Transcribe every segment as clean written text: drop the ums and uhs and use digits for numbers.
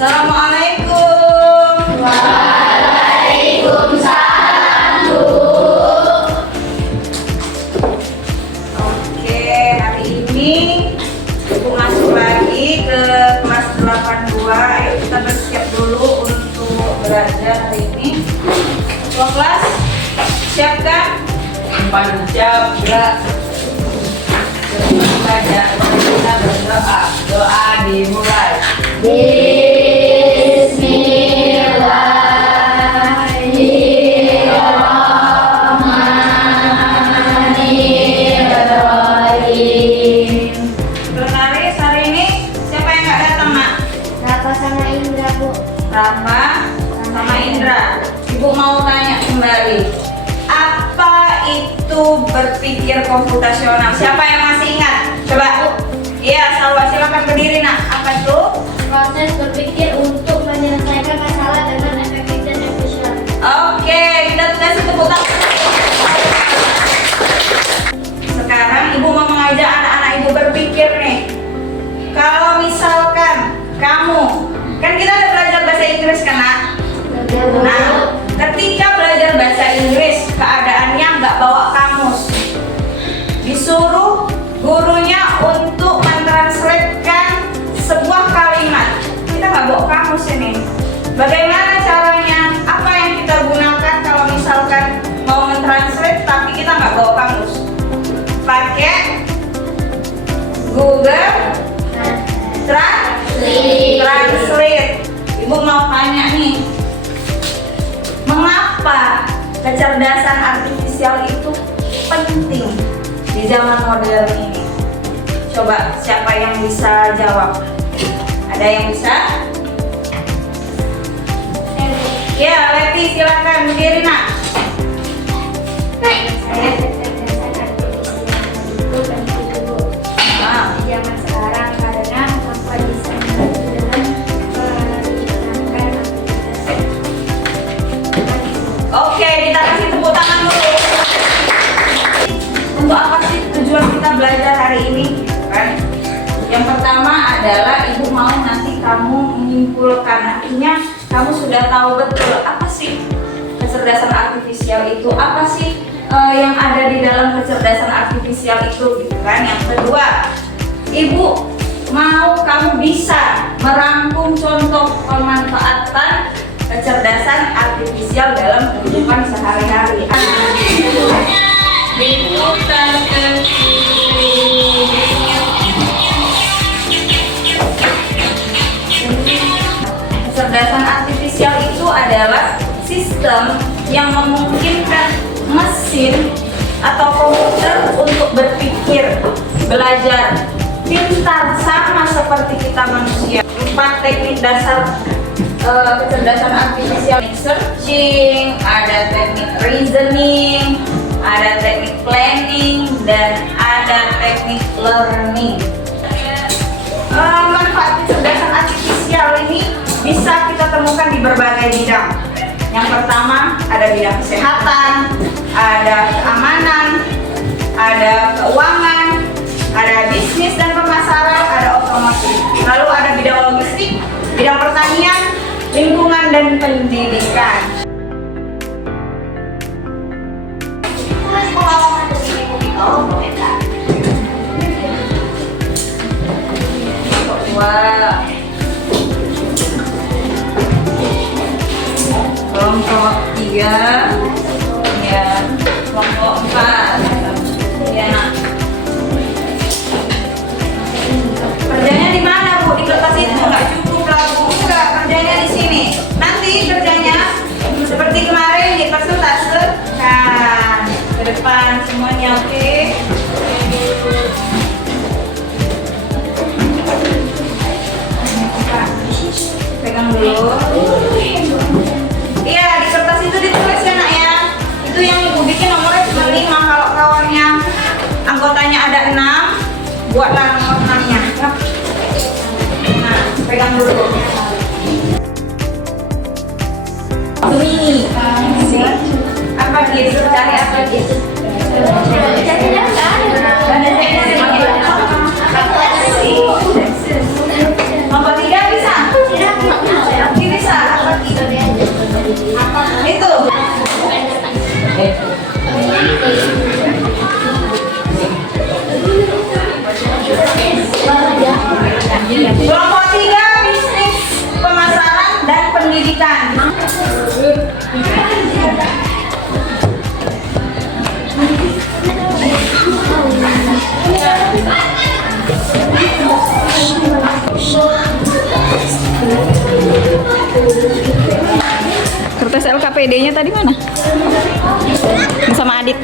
Assalamualaikum. Waalaikumsalam, Bu. Oke, hari ini Ibu masuk lagi ke kelas 82. Ayo kita bersiap dulu untuk belajar hari ini. Ketua kelas, siapkan? Siap, gerak. Kita berdoa. Doa dimulai. Bismillahirrahmanirrahim. Jurnalis hari ini siapa yang nggak datang, Nak? Rafa sama Indra, Bu. Rafa sama Indra. Ibu mau tanya kembali. Apa itu berpikir komputasional? Siapa yang masih ingat? Coba. Iya, Salwa, silakan berdiri, Nak. Apa itu? Proses berpikir untuk menyelesaikan masalah dengan efektif dan efisien. Oke, kita kasih tepuk tangan. Sekarang Ibu mau mengajak anak-anak Ibu berpikir nih. Kalau misalkan kamu, kan kita udah belajar bahasa Inggris kan, Nak? Nah, ketika belajar bahasa Inggris, keadaannya nggak bawa kamus. Disuruh gurunya untuk mentranslatekan sebuah kalimat. Kita nggak bawa kamus ini. Bagaimana caranya? Apa yang kita gunakan kalau misalkan mau mentranslate tapi kita nggak bawa kamus? Pakai Google Translate. Ibu mau tanya nih, mengapa kecerdasan artifisial itu penting di zaman modern ini? Coba siapa yang bisa jawab? Ada yang bisa? Ya, Levi silakan berdiri, Nak. Saya kecerdasan artifisial itu penting, Bu. Di zaman sekarang karena tanpa bisa membantu dengan meningkatkan aktivitas. Oke, kita kasih tepuk tangan dulu. Untuk apa sih tujuan kita belajar hari ini? Kan? Yang pertama adalah Ibu mau nanti kamu menyimpulkan, artinya kamu sudah tahu betul apa sih kecerdasan artifisial itu, apa sih yang ada di dalam kecerdasan artifisial itu, gitu kan? Yang kedua, Ibu mau kamu bisa merangkum contoh pemanfaatan kecerdasan artifisial dalam kehidupan sehari-hari. Diputar ke kecerdasan artifisial itu adalah sistem yang memungkinkan mesin atau komputer untuk berpikir, belajar, pintar sama seperti kita manusia. 4 teknik dasar kecerdasan artifisial: searching, ada teknik reasoning, ada teknik planning, dan ada teknik learning. Manfaat kecerdasan artifisial ini bisa kita temukan di berbagai bidang. Yang pertama ada bidang kesehatan, ada keamanan, ada keuangan, ada bisnis dan pemasaran, ada otomotif. Lalu ada bidang logistik, bidang pertanian, lingkungan dan pendidikan. Wah. Kelompok 3, ya, kelompok 4, ya, Nak. Kerjanya di mana, Bu? Di kertas itu nggak cukup lah, Bu. Enggak, kerjanya di sini. Nanti kerjanya seperti kemarin dipresentasekan ke depan semuanya, oke? Pegang dulu. Iya, di kertas itu ditulis ya, Nak, ya. Itu yang Ibu bikin nomornya cuma 5. Kalau kawannya anggotanya ada 6, buatlah nomor 6-nya. Nah, pegang dulu. Ini apa gitu? Cari apa gitu? Nomor 3 bisa? Kelompok 3 bisnis, pemasaran dan pendidikan. Kertas LKPD-nya tadi mana? Sama Adit.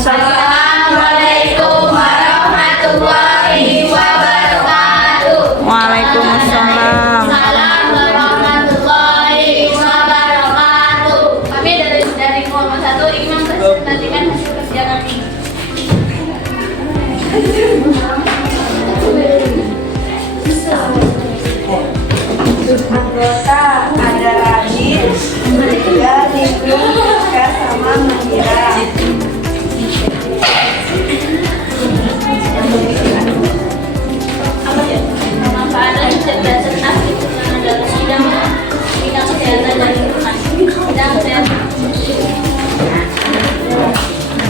Assalamualaikum warahmatullahi wabarakatuh. Waalaikumsalam. Assalamualaikum warahmatullahi wabarakatuh. Kami dari kelompok 1 ingin mempresentasikan hasil kerja kami. Anggota ada Radit, Maria, Nidung, Eka, sama Mahira. Pemanfaatan kecerdasan artifisial dalam bidang kesehatan dan lingkungan. Bidang kesehatan.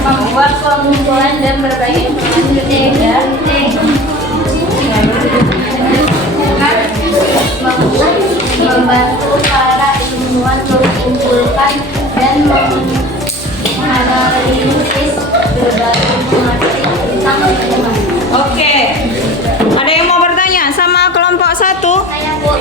Membuat pengumpulan dan berbagi informasi berbeda. Membantu para ilmuwan mengumpulkan dan menganalisis berbagai informasi tentang lingkungan. Oke. Ada yang mau bertanya sama kelompok 1? Saya Bu,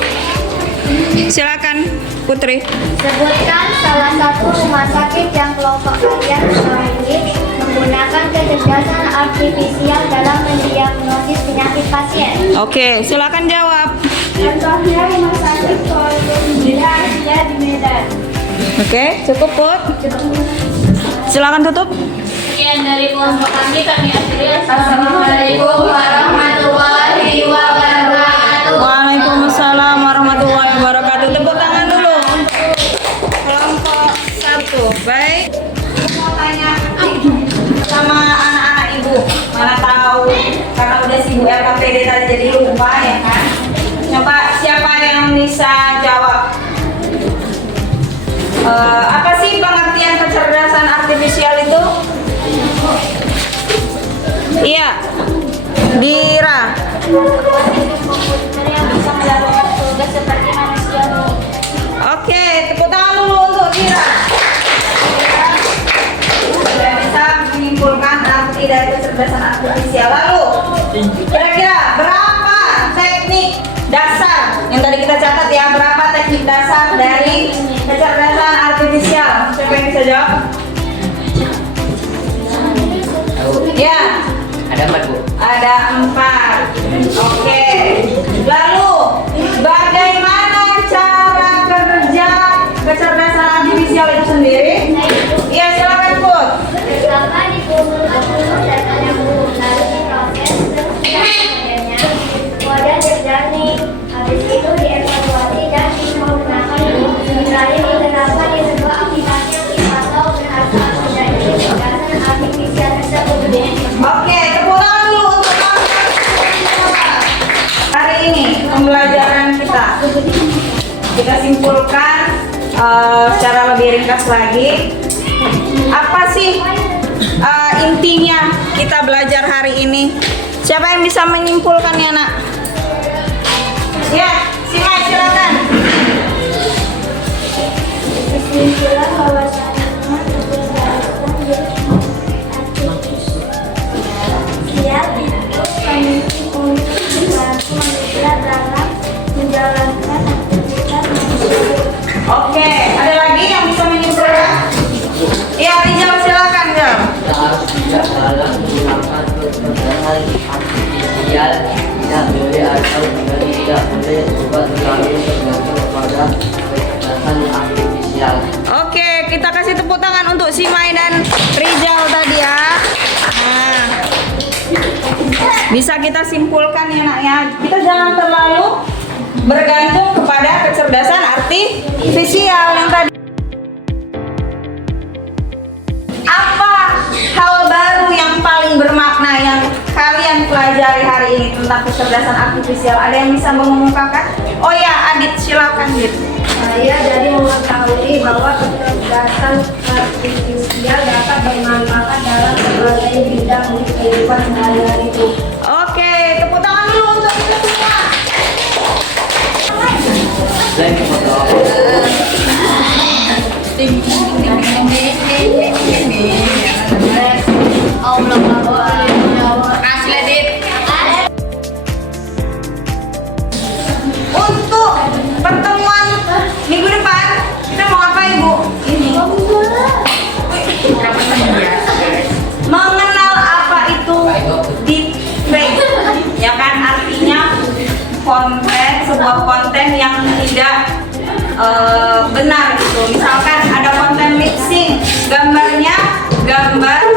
Silakan Putri. sebutkan salah satu rumah sakit yang kelompok kalian ketahui menggunakan kecerdasan artifisial dalam mendiagnosis penyakit pasien. Oke, silakan jawab. Contohnya rumah sakit Columbia di Medan. Oke, cukup Put. Silakan tutup. Sekian dari kelompok kami akhiri. Assalamualaikum warahmatullahi wabarakatuh. Waalaikumsalam warahmatullahi wabarakatuh. Tepuk tangan dulu untuk kelompok 1. Baik. Aku mau tanya sama anak-anak ibu. Mana tahu karena udah sibuk LKPD tadi jadi lupa ya kan. Coba siapa yang bisa jawab? Apa sih pengertian kecerdasan artifisial itu? Iya, Dira. Komputer yang bisa melakukan tugas seperti manusia. Oke, tepuk tangan dulu untuk Dira. Sudah bisa menyimpulkan arti dari kecerdasan artifisial. Lalu, kira-kira berapa teknik dasar yang tadi kita catat ya? Berapa teknik dasar dari kecerdasan artifisial? Siapa yang bisa jawab? Ya. Ada 4 Bu. Ada 4. Oke. Lalu bagaimana cara kerja kecerdasan artifisial itu sendiri? Iya, silakan Put. Pertama dikumpulkan dulu datanya Bu, lalu diproses semuanya, kemudian dijernih, habis itu dievaluasi dan digunakan Bu. Terakhir diterapkan di sebuah aplikasi yang dipantau berhasil menjadi kecerdasan artifisial tersebut. Oke, tepuk tangan dulu untuk hari ini pembelajaran kita. Kita simpulkan secara lebih ringkas lagi. Apa sih intinya kita belajar hari ini? Siapa yang bisa menyimpulkannya, Nak? Ya, Simai silakan. Kesimpulan bahwasannya kecerdasan artifisial itu penting untuk membantu manusia dalam menjalankan aktivitas manusia. Oke, ada lagi yang bisa menyimpulkan? Ya, Rizal silakan, Rizal. Kita harus tidak salah menggunakan kecerdasan artifisial. Tidak boleh atau tidak boleh berubah terlalu tergantung kepada kecerdasan artifisial. Oke, kita kasih tepuk tangan untuk Simai dan Rizal tadi ya. Nah. Bisa kita simpulkan ya nak ya, kita jangan terlalu bergantung kepada kecerdasan artifisial yang tadi. Apa hal baru yang paling bermakna yang kalian pelajari hari ini tentang kecerdasan artifisial? Ada yang bisa mengumumkakan? Oh ya, Adit, silakan Adit. Saya jadi mengetahui bahwa kecerdasan artifisial dapat bermanfaat dalam berbagai bidang di kehidupan sehari-hari itu. Oke, tepuk tangan dulu untuk kita semua. Selain foto Makasih Adit. Untuk pertemuan minggu depan kita mau ngapain Bu? Ini mengenal apa itu deepfake, ya kan, artinya konten, sebuah konten yang tidak benar gitu. Misalkan ada konten mixing, gambarnya gambar